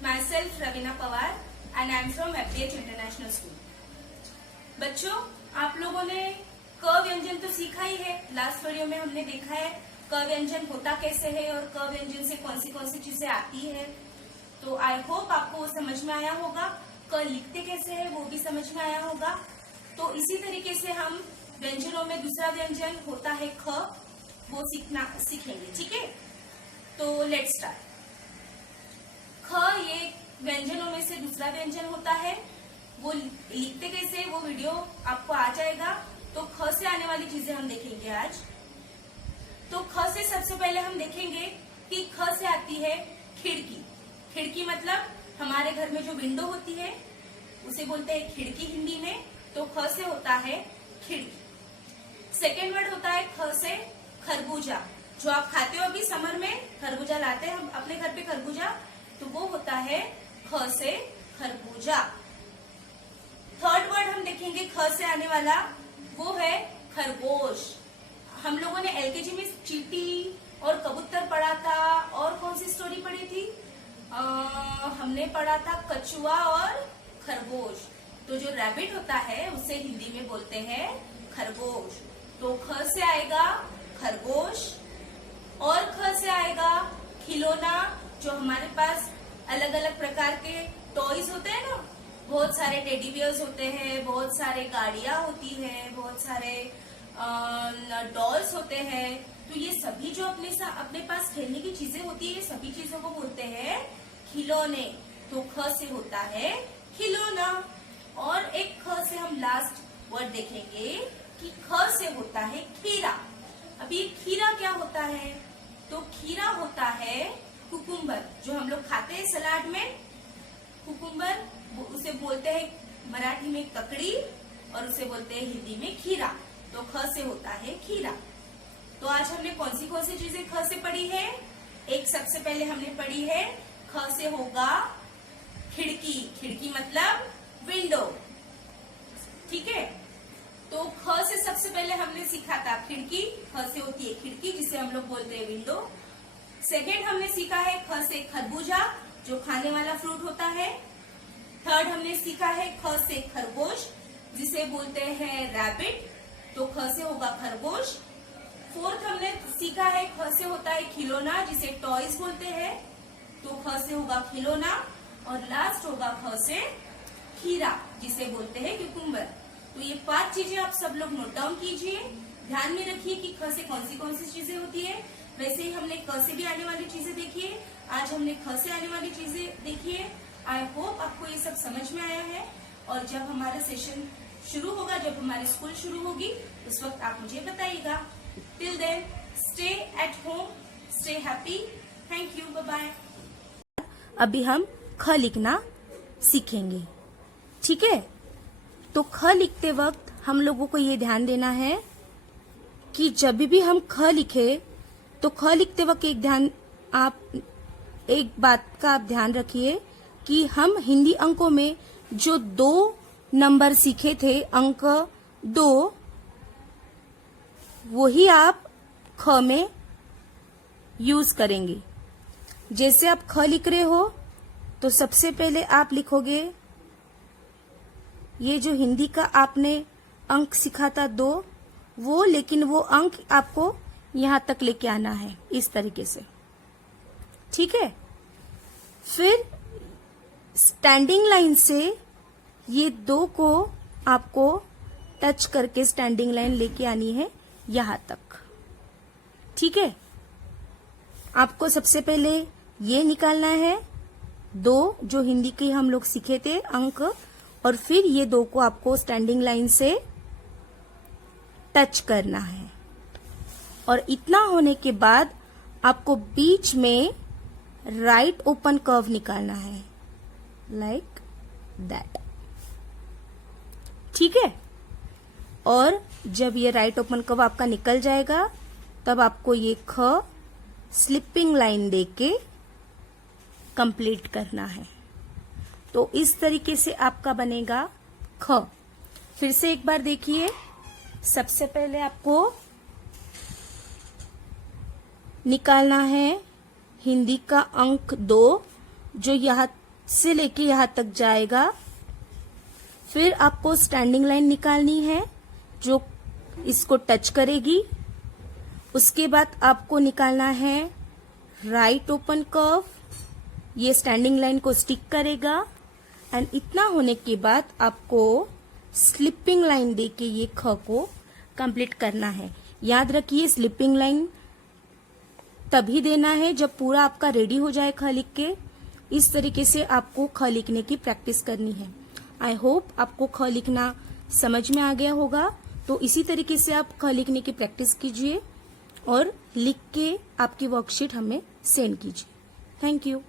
myself Ravina Pawar and I am from FDH International School. बच्चों, आप लोगों ने क व्यंजन तो सीखा ही है। लास्ट वीडियो में हमने देखा है क व्यंजन होता कैसे है और क व्यंजन से कौन सी चीजें आती है। तो आई होप आपको वो समझ में आया होगा। क लिखते कैसे है वो भी समझ में आया होगा। तो इसी तरीके से हम व्यंजनों में दूसरा व्यंजन होता है ख, वो सीखेंगे। ठीक है, तो लेट्स स्टार्ट। ख ये व्यंजनों में से दूसरा व्यंजन होता है। वो लिखते कैसे वो वीडियो आपको आ जाएगा। तो ख से आने वाली चीजें हम देखेंगे आज। तो ख से सबसे पहले हम देखेंगे कि ख से आती है खिड़की। खिड़की मतलब हमारे घर में जो विंडो होती है उसे बोलते हैं खिड़की हिंदी में। तो ख से होता है खिड़की। सेकेंड वर्ड होता है ख से खरबूजा। जो आप खाते हो अभी समर में खरबूजा लाते हैं हम अपने घर पे खरबूजा, तो वो होता है ख से खरबूजा। थर्ड वर्ड हम देखेंगे ख से आने वाला, वो है खरगोश। हम लोगों ने एलकेजी में चींटी और कबूतर पढ़ा था। और कौन सी स्टोरी पढ़ी थी? हमने पढ़ा था कछुआ और खरगोश। तो जो रैबिट होता है उसे हिंदी में बोलते हैं खरगोश। तो ख से आएगा खरगोश और ख से आएगा खिलौना। जो हमारे पास अलग अलग प्रकार के टॉयज होते हैं ना, बहुत सारे टेडी बियर्स होते हैं, बहुत सारे गाड़ियां होती है, बहुत सारे डॉल्स होते हैं। तो ये सभी जो अपने पास खेलने की चीजें होती है, ये सभी चीजों को बोलते हैं खिलौने। तो ख से होता है खिलौना। और एक ख से हम लास्ट वर्ड देखेंगे कि ख से होता है खीरा। अब ये खीरा क्या होता है? तो खीरा होता है कुकुम्बर, जो हम लोग खाते हैं सलाद में। कुकुम्बर उसे बोलते हैं मराठी में ककड़ी और उसे बोलते हैं हिंदी में खीरा। तो ख से होता है खीरा। तो आज हमने कौन सी चीजें ख से पढ़ी है? एक सबसे पहले हमने पढ़ी है ख से होगा खिड़की। खिड़की मतलब विंडो। ठीक है, तो ख से सबसे पहले हमने सीखा था खिड़की। ख से होती है खिड़की जिसे हम लोग बोलते हैं विंडो। सेकेंड हमने सीखा है ख से खरबूजा, जो खाने वाला फ्रूट होता है। थर्ड हमने सीखा है ख से खरगोश, जिसे बोलते हैं रैबिट। तो ख से होगा खरगोश। फोर्थ हमने सीखा है ख से होता है खिलौना, जिसे टॉयज बोलते हैं। तो ख से होगा खिलौना। और लास्ट होगा ख से खीरा, जिसे बोलते हैं क्यूकुम्बर। तो ये 5 चीजें आप सब लोग नोट डाउन कीजिए, ध्यान में रखिए कि ख से कौन सी चीजें होती है। वैसे ही हमने क से भी आने वाली चीजें देखी है, आज हमने ख से आने वाली चीजें देखी है। आई होप आपको ये सब समझ में आया है। और जब हमारा सेशन शुरू होगा, जब हमारी स्कूल शुरू होगी, उस वक्त आप मुझे बताइएगा। Till then stay at home, stay happy. Thank you, bye bye. अभी हम ख लिखना सीखेंगे। ठीक है, तो ख लिखते वक्त हम लोगों को ये ध्यान देना है कि जब भी हम ख लिखे तो ख लिखते वक्त एक बात का आप ध्यान रखिए कि हम हिंदी अंकों में जो 2 नंबर सीखे थे, अंक 2, वही आप ख में यूज करेंगे। जैसे आप ख लिख रहे हो तो सबसे पहले आप लिखोगे ये जो हिंदी का आपने अंक सीखा था 2, वो, लेकिन वो अंक आपको यहां तक लेके आना है इस तरीके से। ठीक है, फिर स्टैंडिंग लाइन से ये 2 को आपको टच करके स्टैंडिंग लाइन लेके आनी है यहां तक। ठीक है, आपको सबसे पहले ये निकालना है 2 जो हिंदी के हम लोग सीखे थे अंक, और फिर ये 2 को आपको स्टैंडिंग लाइन से टच करना है। और इतना होने के बाद आपको बीच में राइट ओपन कर्व निकालना है, लाइक दैट। ठीक है, और जब ये राइट ओपन कर्व आपका निकल जाएगा तब आपको ये ख स्लिपिंग लाइन देके कंप्लीट करना है। तो इस तरीके से आपका बनेगा ख। फिर से एक बार देखिए, सबसे पहले आपको निकालना है हिंदी का अंक 2 जो से लेके यहाँ तक जाएगा। फिर आपको स्टैंडिंग लाइन निकालनी है जो इसको टच करेगी। उसके बाद आपको निकालना है राइट ओपन कर्व, ये स्टैंडिंग लाइन को स्टिक करेगा। एंड इतना होने के बाद आपको स्लिपिंग लाइन देके ये ख को कंप्लीट करना है। याद रखिए स्लिपिंग लाइन तभी देना है जब पूरा आपका रेडी हो जाए ख लिख के। इस तरीके से आपको ख लिखने की प्रैक्टिस करनी है। आई होप आपको ख लिखना समझ में आ गया होगा। तो इसी तरीके से आप ख लिखने की प्रैक्टिस कीजिए और लिख के आपकी वर्कशीट हमें सेंड कीजिए। Thank you.